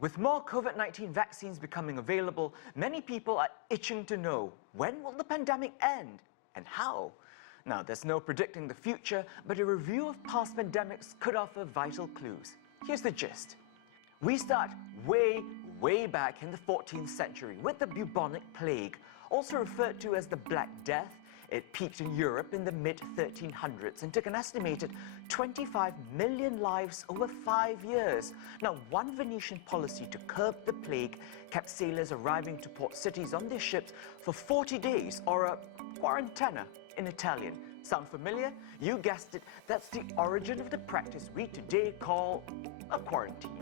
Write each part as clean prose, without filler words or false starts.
With more COVID-19 vaccines becoming available, many people are itching to know, when will the pandemic end and how? Now, there's no predicting the future, but a review of past pandemics could offer vital clues. Here's the gist. We start way back in the 14th century with the bubonic plague, also referred to as the Black Death. It peaked in Europe in the mid-1300s and took an estimated 25 million lives over 5 years. Now, one Venetian policy to curb the plague kept sailors arriving to port cities on their ships for 40 days, or a quarantena in Italian. Sound familiar? You guessed it, that's the origin of the practice we today call a quarantine.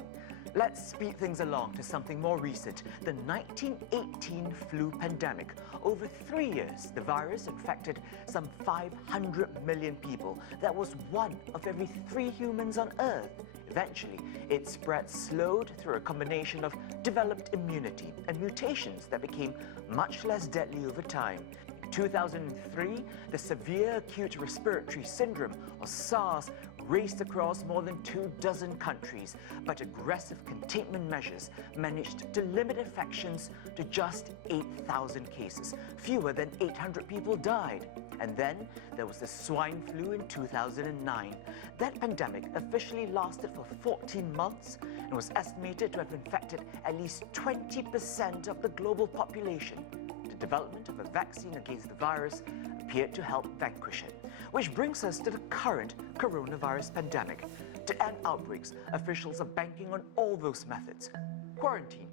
Let's speed things along to something more recent, the 1918 flu pandemic. Over 3 years, the virus infected some 500 million people. That was 1 of every 3 humans on Earth. Eventually, its spread slowed through a combination of developed immunity and mutations that became much less deadly over time. In 2003, the severe acute respiratory syndrome, or SARS, raced across more than 24 countries, but aggressive containment measures managed to limit infections to just 8,000 cases. Fewer than 800 people died. And then there was the swine flu in 2009. That pandemic officially lasted for 14 months and was estimated to have infected at least 20% of the global population. The development of a vaccine against the virus appeared to help vanquish it. Which brings us to the current coronavirus pandemic. To end outbreaks, officials are banking on all those methods: quarantine,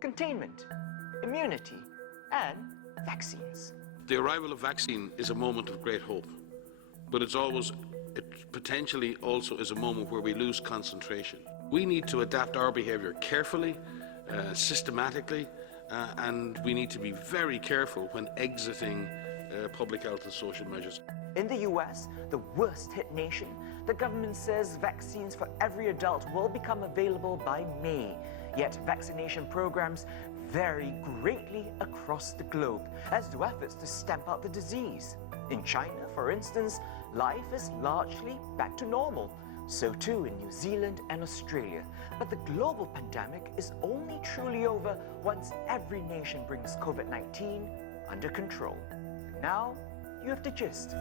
containment, immunity, and vaccines. The arrival of vaccine is a moment of great hope, but it potentially also is a moment where we lose concentration. We need to adapt our behavior carefully, systematically, and we need to be very careful when exiting public health and social measures. In the US, the worst hit nation, the government says vaccines for every adult will become available by May. Yet vaccination programs vary greatly across the globe, as do efforts to stamp out the disease. In China, for instance, life is largely back to normal. So too in New Zealand and Australia. But the global pandemic is only truly over once every nation brings COVID-19 under control. Now, you have the gist.